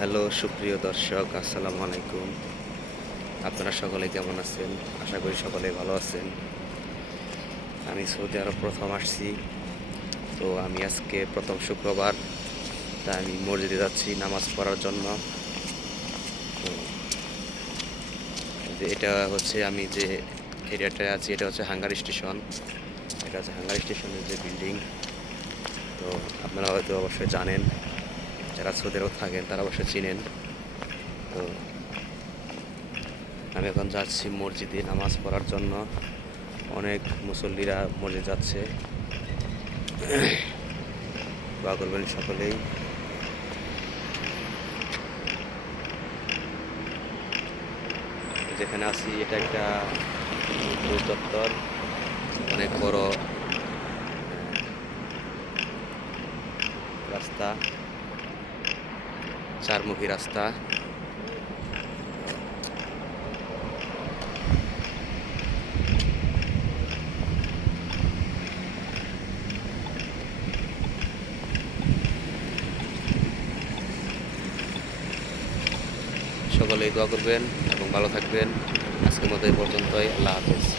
Hello, সুপ্রিয় দর্শক, আসসালামু আলাইকুম। আপনারা সকলে কেমন আছেন? আশা করি সকলে ভালো আছেন। আমি সৌদি আরব প্রথম আসছি। তো আমি আজকে প্রথম শুক্রবার তা আমি মসজিদে যাচ্ছি নামাজ পড়ার জন্য। তো এটা হচ্ছে আমি যে এরিয়াটায় আছি, এটা হচ্ছে হাঙ্গার স্টেশন। এটা হচ্ছে হাঙ্গার স্টেশনের যে বিল্ডিং। তো আপনারা হয়তো অবশ্যই জানেন যারা সৌদিরও থাকেন, তারা অবশ্যই চিনেন। তো আমি এখন যাচ্ছি মসজিদে নামাজ পড়ার জন্য। অনেক মুসল্লিরা মসজিদ যাচ্ছে। দোয়া করবেন সকলেই। যেখানে আছি, এটা একটা দপ্তর। অনেক বড় রাস্তা। চারমুখী রাস্তা। সকলেই দোয়া করবেন এবং ভালো থাকবেন। আজকের মতো এই পর্যন্তই। আল্লাহ হাফেজ।